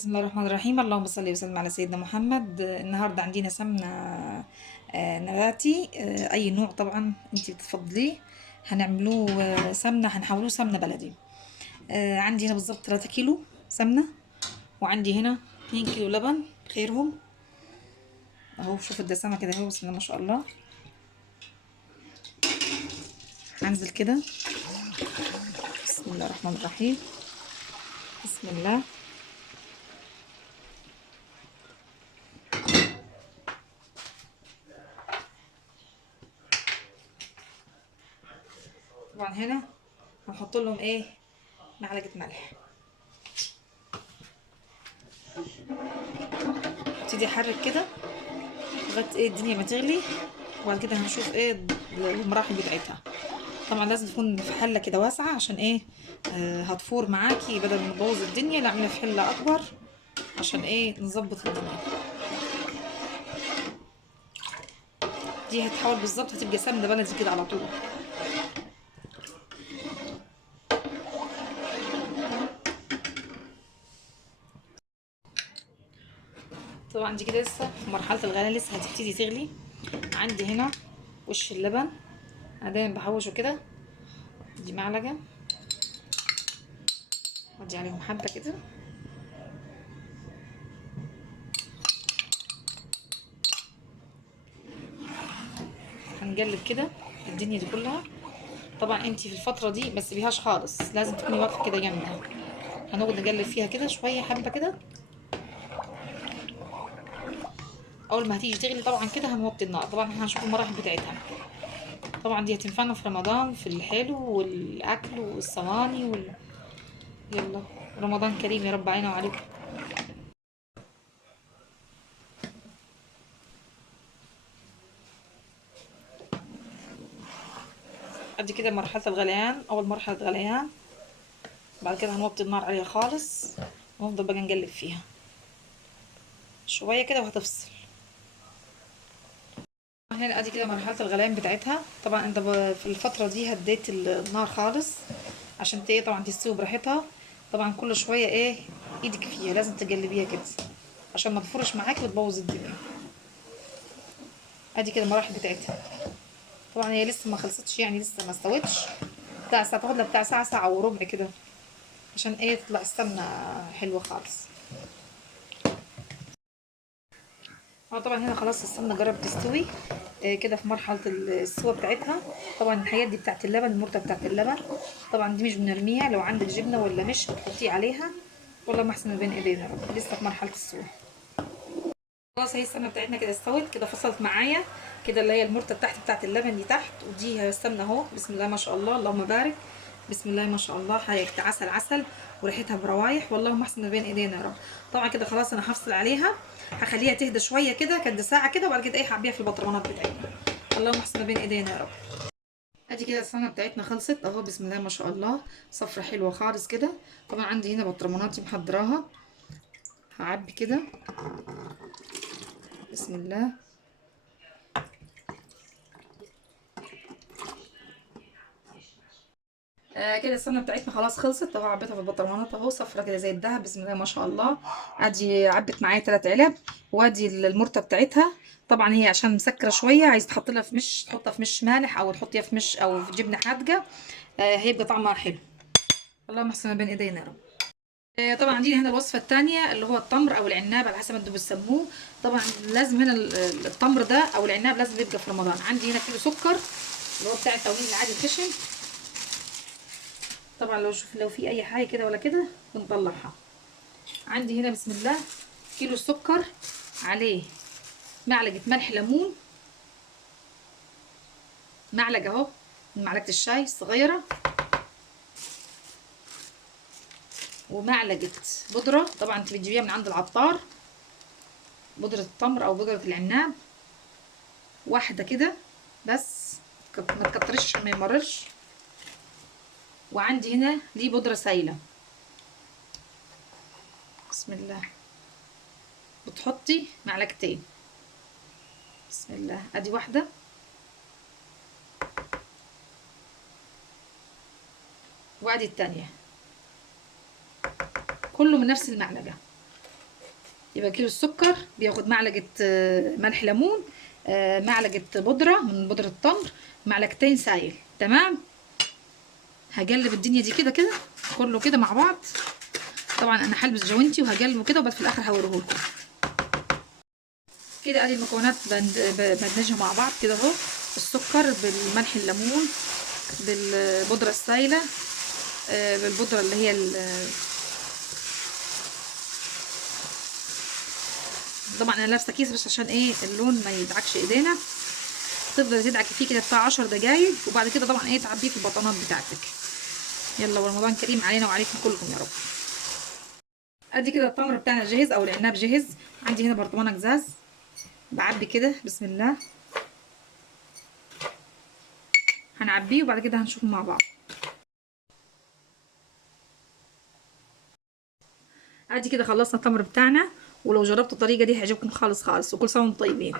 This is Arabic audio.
بسم الله الرحمن الرحيم. اللهم صل وسلم على سيدنا محمد. النهارده عندنا سمنه نباتي، اي نوع طبعا انت بتفضليه. هنعملوه سمنه، هنحولوه سمنه بلدي. عندي هنا بالظبط 3 كيلو سمنه، وعندي هنا 2 كيلو لبن بخيرهم اهو. شوف الدسامه كده اهو، بسم الله ما شاء الله. هنزل كده، بسم الله الرحمن الرحيم، بسم الله. طبعا هنا هنحط لهم ايه، معلقه ملح. ابتدي احرك كده لغايه ايه الدنيا ما تغلي، وبعد كده هنشوف ايه المراحل بتاعتها. طبعا لازم تكون في حله كده واسعه، عشان ايه، هتفور معاكي. بدل ما نبوظ الدنيا لا، اعملها في حله اكبر عشان ايه نظبط الدنيا. دي هتحاول بالظبط هتبقى سمنه بلدي كده على طول. طبعا دي كده لسه في مرحله الغليان، لسه هتبتدي تغلي. عندي هنا وش اللبن، انا دايما بحوشه كده. دي معلقه، ودي عليهم حبه كده. هنقلب كده الدنيا دي كلها. طبعا انتي في الفتره دي ما تسيبيهاش خالص، لازم تكوني واقفه كده جنبها. هنقعد نقلب فيها كده شويه، حبه كده. اول ما هتيجي تغلي طبعا كده هنوطي النار. طبعا احنا هنشوف المراحل بتاعتها. طبعا دي هتنفعنا في رمضان في الحلو والاكل والصواني يلا، رمضان كريم يا رب علينا وعليكم. ادي كده مرحله الغليان، اول مرحله غليان. بعد كده هنوطي النار عليها خالص، ونفضل بقى نقلب فيها شويه كده وهتفصل. هنا ادي كده مرحله الغليان بتاعتها. طبعا انت في الفتره دي هديت النار خالص عشان ايه طبعا تستوي براحتها. طبعا كل شويه ايه ايدك فيها، لازم تقلبيها كده عشان ما تفرش معاكي وتبوظ الدنيا. ادي كده المراحل بتاعتها. طبعا هي لسه ما خلصتش، يعني لسه ما استوتش. بتاع ساعه، تاخد لها بتاع ساعه، ساعه وربع كده، عشان ايه تطلع السمنه حلوه خالص. طبعا هنا خلاص السمنه جربت تستوي. كده في مرحله السوا بتاعتها. طبعا الحاجات دي بتاعت اللبن، المرته بتاعت اللبن. طبعا دي مش بنرميها، لو عندك جبنه ولا مش بتحطيه عليها. والله ما احسن ما بين ايدينا، لسه في مرحله السوا. خلاص هي السمنه بتاعتنا كده استوت كده، فصلت معايا كده، اللي هي المرته تحت بتاعت اللبن دي تحت، ودي السمنه اهو. بسم الله ما شاء الله، اللهم بارك. بسم الله ما شاء الله، حاجه عسل عسل، وريحتها بروايح، والله ما احسن ما بين ايدينا يا رب. طبعا كده خلاص انا هفصل عليها، هخليها تهدى شويه كده كد ساعه كده، وبعد كده ايه هعبيها في البطرمانات بتاعتنا. اللهم احسن ما بين ايدينا يا رب. ادي كده السمنه بتاعتنا خلصت اهو، بسم الله ما شاء الله، صفرة حلوه خالص كده. طبعا عندي هنا بطرماناتي محضراها، هعبي كده، بسم الله. كده السمنه بتاعتنا خلاص خلصت اهو، عبيتها في البطرمانات اهو، صفرة كده زي الدهب، بسم الله ما شاء الله. ادي عبت معايا 3 علب، وادي المرته بتاعتها. طبعا هي عشان مسكره شويه، عايز تحط لها في مش، تحطها في مش مالح، او تحطيها في مش او في جبنه حادقه. هيبقى طعمها حلو. اللهم احسن ما بين ايدينا يا رب. طبعا عندي هنا الوصفه الثانيه اللي هو التمر او العناب على حسب ما انتوا بتسموه. طبعا لازم هنا التمر ده او العناب لازم يبقى في رمضان. عندي هنا كيلو سكر اللي هو بتاع التوليد العادي الخشن. طبعا لو في اي حاجه كده ولا كده بنطلعها. عندي هنا بسم الله كيلو سكر، عليه معلقه ملح ليمون، معلقه اهو من معلقه الشاي الصغيره، ومعلقه بودره. طبعا انت بتجيبيها من عند العطار، بودره التمر او بودره العناب، واحده كده بس، ما تكتريش عشان ما يمررش. وعندي هنا دي بودره سايله، بسم الله. بتحطي معلقتين، بسم الله. ادي واحده، وادي التانيه، كله من نفس المعلقه. يبقى كيلو السكر بياخد معلقه ملح ليمون، معلقه بودره من بودره التمر، معلقتين سايل. تمام. هقلب الدنيا دي كده كده كله كده مع بعض. طبعا انا هلبس جوانتي وهقلبه كده، وبس في الاخر هوريهولكم. كده ادي المكونات بدمجها مع بعض كده اهو. السكر بالملح الليمون بالبودره السايله، بالبودره اللي هي طبعا انا لابسه كيس بس عشان ايه اللون ما يدعكش ايدينا. تفضل تدعكي فيه كده بتاع 10 دقايق، وبعد كده طبعا ايه تعبيه في البطانات بتاعتك. يلا ورمضان كريم علينا وعليكم كلكم يا رب. ادي كده التمر بتاعنا جاهز او العناب جاهز. عندي هنا برطمانه ازاز، بعبي كده بسم الله. هنعبيه وبعد كده هنشوف مع بعض. ادي كده خلصنا التمر بتاعنا، ولو جربتوا الطريقه دي هيعجبكم خالص خالص، وكل سنه وانتم طيبين.